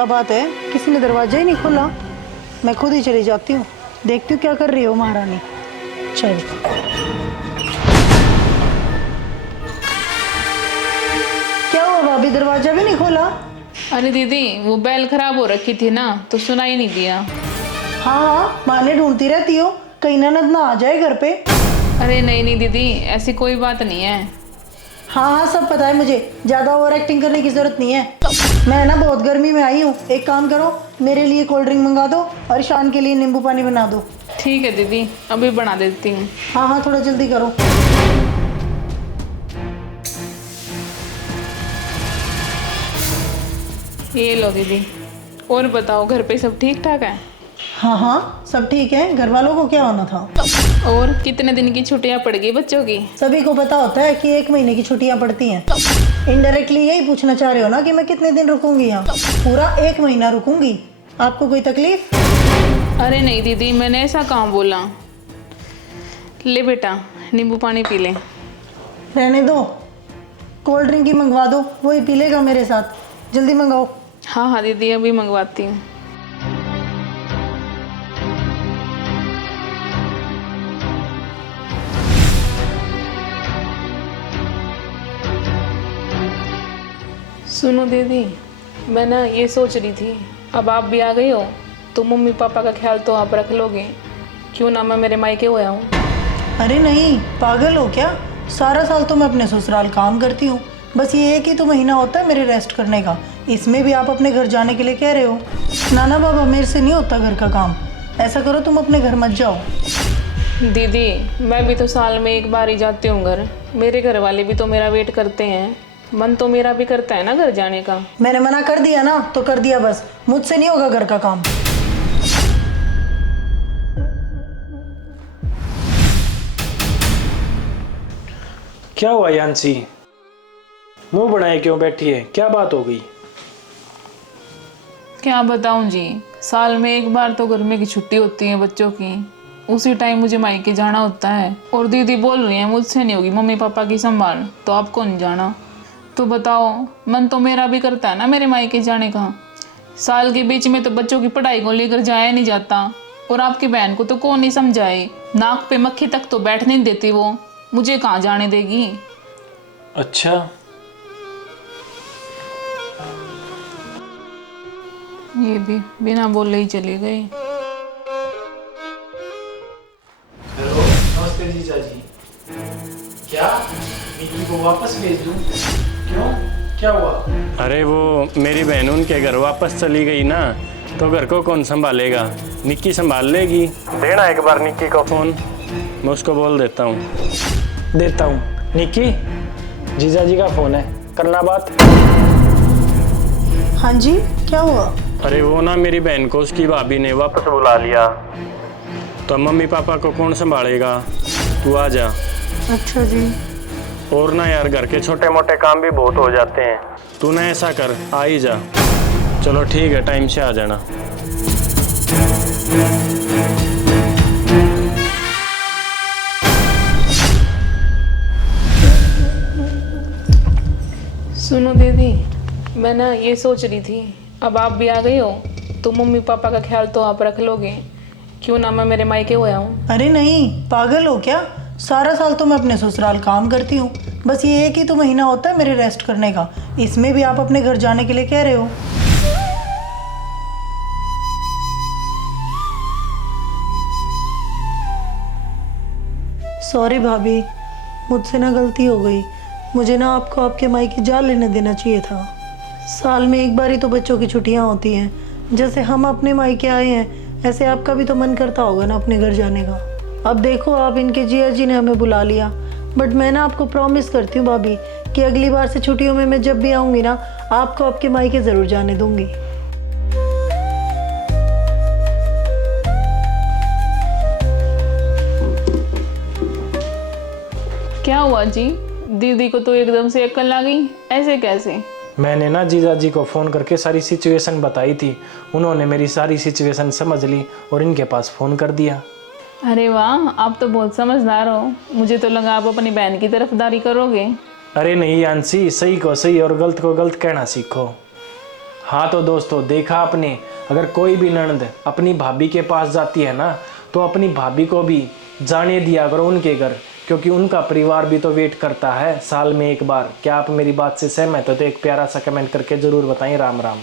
क्या बात है, किसी ने दरवाजा ही नहीं खोला? मैं खुद ही चली जाती हूँ, देखती हूँ क्या कर रही हो महारानी। चल। क्या हुआ भाभी, दरवाजा भी नहीं खोला? अरे दीदी, वो बैल खराब हो रखी थी ना, तो सुनाई नहीं दिया। हाँ हाँ, माने ढूंढती रहती हो, कहीं ननद ना आ जाए घर पे। अरे नहीं नहीं दीदी, ऐसी कोई बात नहीं है। हाँ हाँ, सब पता है मुझे, ज्यादा ओवर एक्टिंग करने की जरूरत नहीं है। मैं ना बहुत गर्मी में आई हूँ, एक काम करो, मेरे लिए कोल्ड ड्रिंक मंगा दो और ईशान के लिए नींबू पानी बना दो। ठीक है दीदी, अभी बना देती हूँ। हाँ हाँ, थोड़ा जल्दी करो। ये लो दीदी। और बताओ, घर पे सब ठीक ठाक है? हाँ हाँ, सब ठीक है। घर वालों को क्या होना था? और कितने दिन की छुट्टियां पड़ गई बच्चों की? सभी को पता होता है कि 1 महीने की छुट्टियां पड़ती हैं। इनडायरेक्टली यही पूछना चाह रहे हो ना कि मैं कितने दिन रुकूंगी यहाँ? पूरा 1 महीना रुकूंगी। आपको कोई तकलीफ? अरे नहीं दीदी, मैंने ऐसा कहाँ बोला। ले बेटा, नींबू पानी पी ले। रहने दो, कोल्ड ड्रिंक ही मंगवा दो, वही पी लेगा मेरे साथ। जल्दी मंगाओ। हाँ हाँ दीदी, अभी मंगवाती हूँ। सुनो दीदी, मैं ना ये सोच रही थी, अब आप भी आ गई हो तो मम्मी पापा का ख्याल तो आप रख लोगे। क्यों ना मैं मेरे मायके होया हूँ। अरे नहीं, पागल हो क्या? सारा साल तो मैं अपने ससुराल काम करती हूँ, बस ये है कि तो महीना होता है मेरे रेस्ट करने का, इसमें भी आप अपने घर जाने के लिए कह रहे हो? नाना बाबा, मेरे से नहीं होता घर का काम। ऐसा करो, तुम अपने घर मत जाओ। दीदी, मैं भी तो साल में एक बार ही जाती हूँ घर। मेरे घर वाले भी तो मेरा वेट करते हैं। मन तो मेरा भी करता है ना घर जाने का। मैंने मना कर दिया ना, तो कर दिया बस, मुझसे नहीं होगा घर का काम। क्या हुआ यांसी, मुंह बनाए क्यों बैठी है? क्या बात हो गई? क्या बताऊं जी, साल में एक बार तो गर्मी की छुट्टी होती है बच्चों की, उसी टाइम मुझे मायके जाना होता है। और दीदी बोल रही है मुझसे नहीं होगी मम्मी पापा की संभाल, तो आपको नहीं जाना। तो बताओ, मन तो मेरा भी करता है ना मेरे मायके जाने का। साल के बीच में तो बच्चों की पढ़ाई को लेकर जाया नहीं जाता। और आपकी बहन को तो कौन नहीं समझाए, नाक पे मक्खी तक तो बैठने नहीं देती वो, मुझे कहाँ जाने देगी। अच्छा, ये भी बिना बोले ही चली गई। हेलो, नमस्ते जीजा जी। क्या निकी को वापस भेज दूं? क्यों, क्या हुआ? अरे वो मेरी बहन उनके घर वापस चली गई ना, तो घर को कौन संभालेगा? निक्की संभाल लेगी। देना एक बार निक्की को फोन, मैं उसको बोल देता हूँ। देता हूँ। निक्की, जीजा जी का फोन है, करना बात। हाँ जी, क्या हुआ? अरे वो ना मेरी बहन को उसकी भाभी ने वापस बुला लिया, तो मम्मी पापा को कौन संभालेगा? तू आ जा। अच्छा जी। और ना यार, घर के छोटे मोटे काम भी बहुत हो जाते हैं, तू ना ऐसा कर, आ ही जा। चलो ठीक है, टाइम से आ जाना। सुनो दीदी, मैं ना ये सोच रही थी, अब आप भी आ गई हो तो मम्मी पापा का ख्याल तो आप रख लोगे। क्यों ना मैं मेरे मायके होया हूँ। अरे नहीं, पागल हो क्या? सारा साल तो मैं अपने ससुराल काम करती हूँ, बस ये है कि तो महीना होता है मेरे रेस्ट करने का, इसमें भी आप अपने घर जाने के लिए कह रहे हो? सॉरी भाभी, मुझसे ना गलती हो गई। मुझे ना आपको आपके मायके जा लेने देना चाहिए था। साल में एक बार ही तो बच्चों की छुट्टियां होती हैं, जैसे हम अपने मायके आए हैं ऐसे आपका भी तो मन करता होगा ना अपने घर जाने का। अब देखो, आप इनके जिया जी ने हमें बुला लिया, बट मैं ना आपको प्रॉमिस करती हूँ भाभी कि अगली बार से छुट्टियों में मैं जब भी आऊँगी ना, आपको आपके मायके ज़रूर जाने दूँगी। क्या हुआ जी, दीदी को तो एकदम से अक्ल आ गई, ऐसे कैसे? मैंने ना जीजा जी को फ़ोन करके सारी सिचुएशन बताई थी, उन्होंने मेरी सारी सिचुएशन समझ ली और इनके पास फ़ोन कर दिया। अरे वाह, आप तो बहुत समझदार हो। मुझे तो लगा आप अपनी बहन की तरफदारी करोगे। अरे नहीं यांसी, सही को सही और गलत को गलत कहना सीखो। हाँ तो दोस्तों देखा आपने, अगर कोई भी ननद अपनी भाभी के पास जाती है ना, तो अपनी भाभी को भी जाने दिया करो उनके घर, क्योंकि उनका परिवार भी तो वेट करता है साल में एक बार। क्या आप मेरी बात से सहमत हो? तो एक प्यारा सा कमेंट करके ज़रूर बताएं। राम राम।